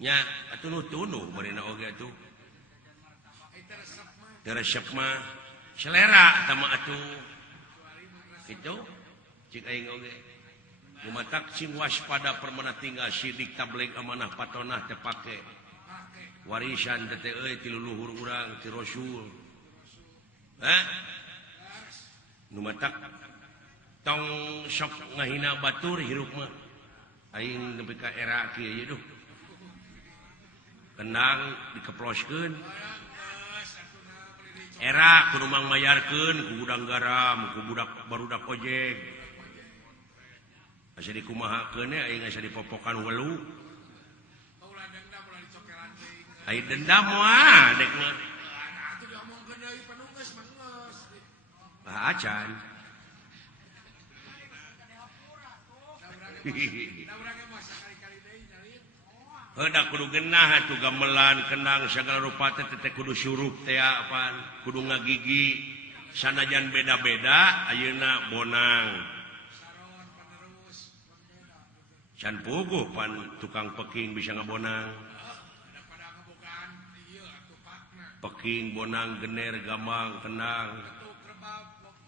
nya atuh beurina oge atuh resep mah selera tama atuh kitu cik aing oge gumatak cing waspada permana tinggal sidik tabligh amanah patonah teu pake warisan teh euy ti leluhur urang ti rasul nu matak tong sok ngahina batur hirup mah aing nepi ka era kieu ye duh kendang dikeploskeun era kudu mang mayarkeun ku budang garam ku budak barudak ojek asa dikumahakeun aing asa dipopokan welu ai dendam wah dek mah atuh diomongkeun deui panunggeus manggeus acan Hedak kudu genah atuh gamelan kenang sagala rupa teh kudu syurup teh apaan kudu ngagigi sanajan beda-beda ayeuna bonang can puguh pan tukang peking bisa ngabonang peking bonang gener gamang kenang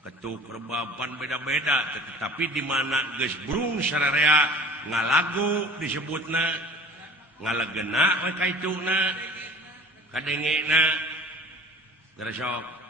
ketuk rebab pan beda-beda tetapi di mana geus brung sararea ngalagu disebutna ngalegena we kaituna kadengena geresok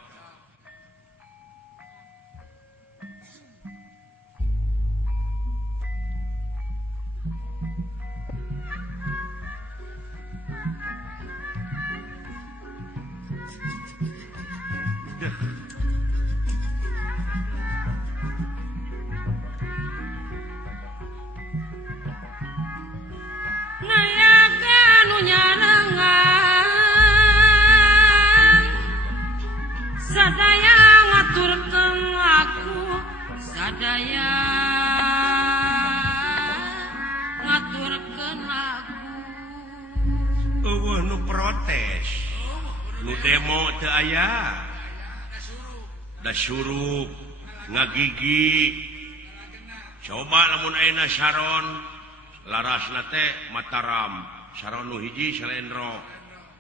sadaya ngaturkeun aku sadaya ngaturkeun aku eueuh nu protes nu demo teu aya da surup ngagigi coba lamun ayeuna Sharon larasna teh Mataram Sharon nu hiji Salendro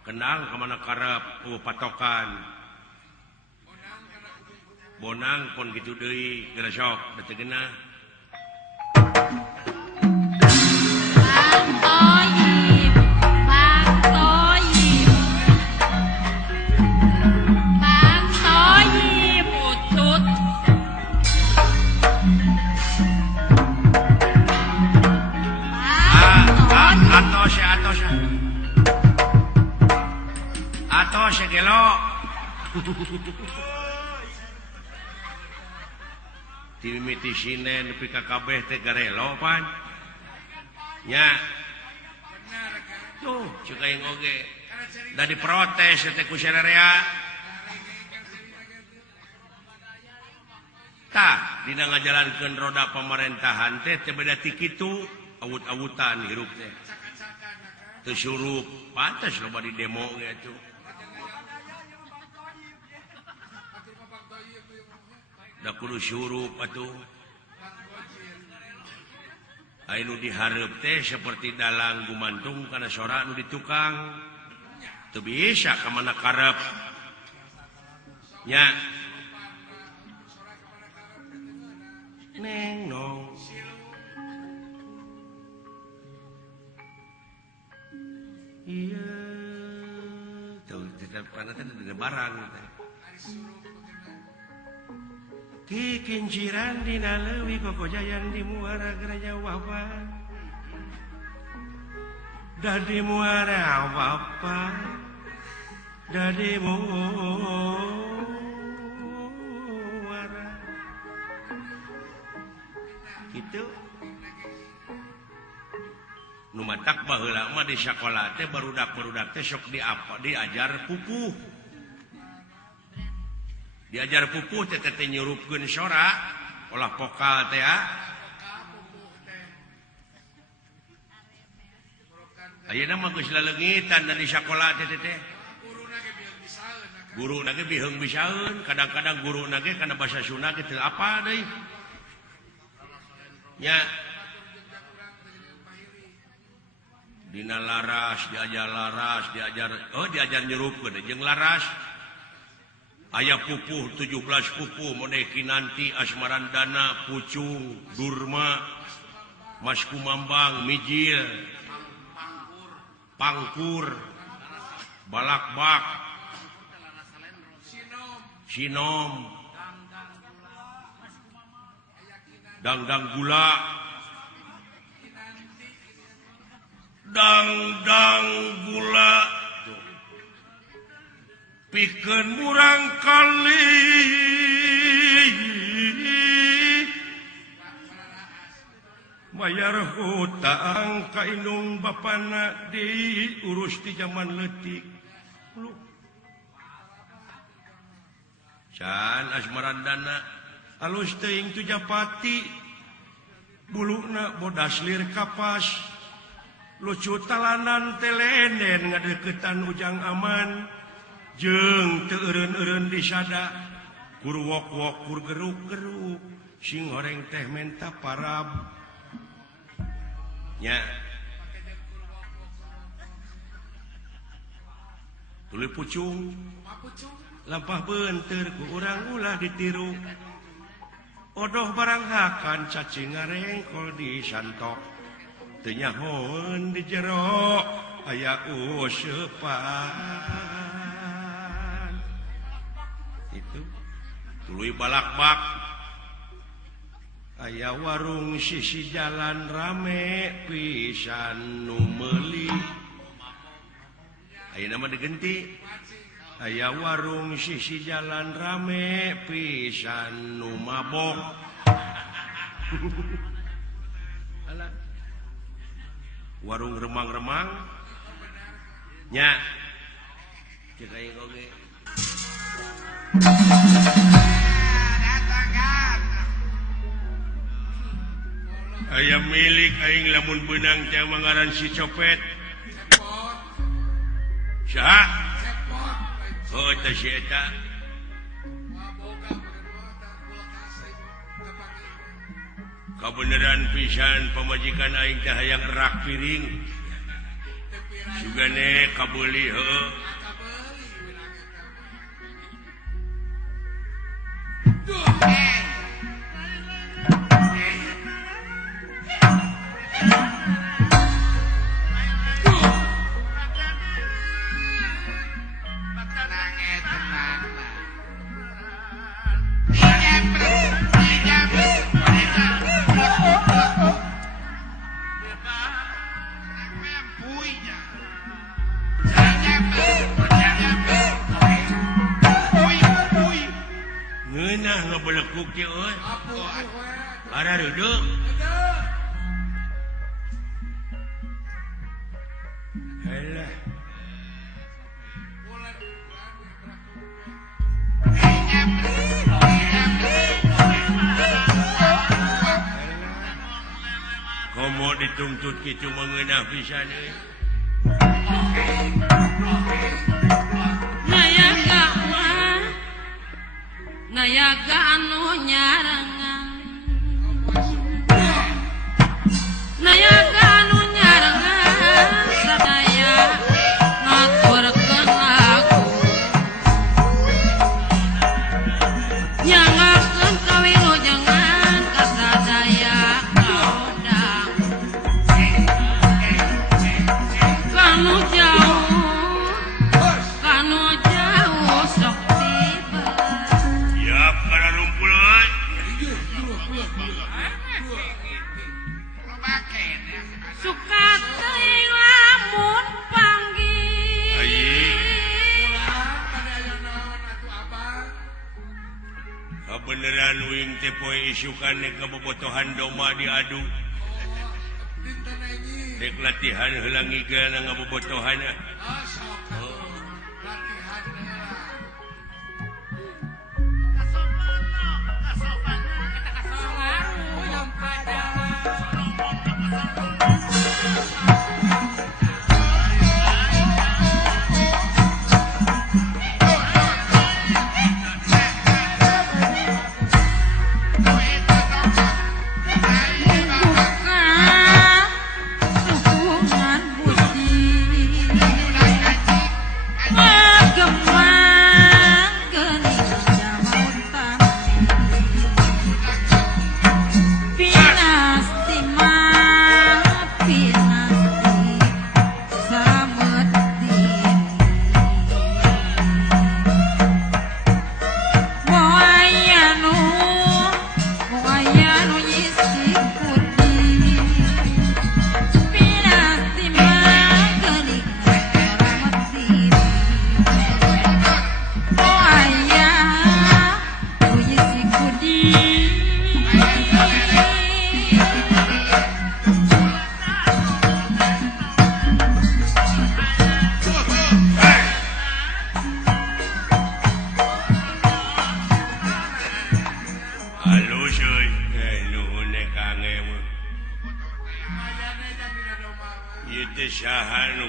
kenang ka mana karep patokan bonang pun gitu deui geresok da teu geunah Bang Toyib utut atos gelo timiti sinen nepi ka kabeh teh garelo pan nya tuh ceuk aing oge da diprotes teh ku sararea tah dina ngajalankeun roda pemerintahan teh teu beda ti kitu awut-awutan hirup teh teu surup pantes loba di demo ge atuh da kudu syurup atuh anu dihareup teh seperti dalang gumantung kana sora anu ditukang teu bisa ka mana karep nya neng nong iya tuh tetep kana teh ada barang teh Ki kinciran dina leuwih kokojayan di muara geraja wawan da di muara wapan da di muara kitu nu matak baheula mah di sakola teh barudak-barudak teh sok diajar pupuh diajar pupuh teh nyurupkeun sora olah vokal teh ayeuna mah geus laleungitan di sakola teh guruna ge biheung bisaeun kadang-kadang guruna ge kana basa Sunda ge teu apa deui nya Dina laras diajar nyerupkeun jeung laras aya pupuh 17 pupuh modeki nanti Asmarandana Pucung Durma Mas Kumambang Mijil Pangkur Balakbak Sinom Dangdang Gula Dangdang Gula pikeun murang kali bayar hutang ka indung bapana diurus di zaman leutik can Asmarandana alus teuing tu Japati buluna bodas lir kapas lucu talanan telenen ngadeukeutan ujang aman jeung teu eureun-eureun disada kur wok-wok kur geruk-geruk sing goreng teh menta parab nya tuluy pucung lampah beunteur ku urang ulah ditiru odoh barang hakan cacing ngarengkol disantok teu nyahoeun di jero aya useupan itu tuluy balakbak aya warung sisi jalan rame pisan nu meuli ayeuna mah digenti aya warung sisi jalan rame pisan nu mabok warung remang-remang nya cek aing oge aya milik aing lamun beunang teh mangaran si copet saha oh teh si eta kabeneran pisan pamajikan aing teh hayang rak piring sugane kabeuli heuh ngeunah ngabelekuk teh euy ara reudeuh halah komo dituntut kitu mengeunah pisan euy nayaga anu nyarengan nayaga anu nyarengan sadaya ngaturkeun aku nyangakeun kawilujengan ka sadaya kaodang kanu jauh sok tiba siap kana rumpul euy suka teuing lamun panggih ayi kabeneran wing teh poe isukan ka bobotohan doma diadu dek latihan heula ngigana ngabobotohan hubungan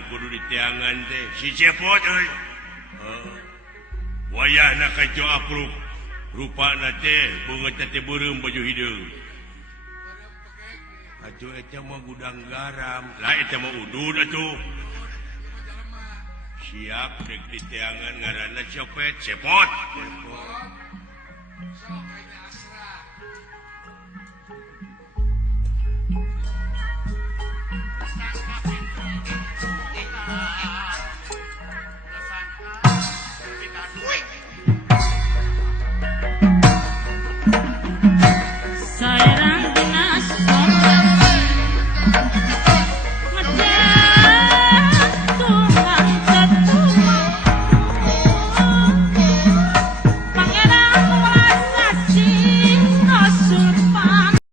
kudu diteangan teh si cepot wayah nak kaco apruk rupa teh bunga teh burung baju hidung atuh eta mah gudang garam lah eta mah udud atuh siap dek diteangan ngaranna copet cepot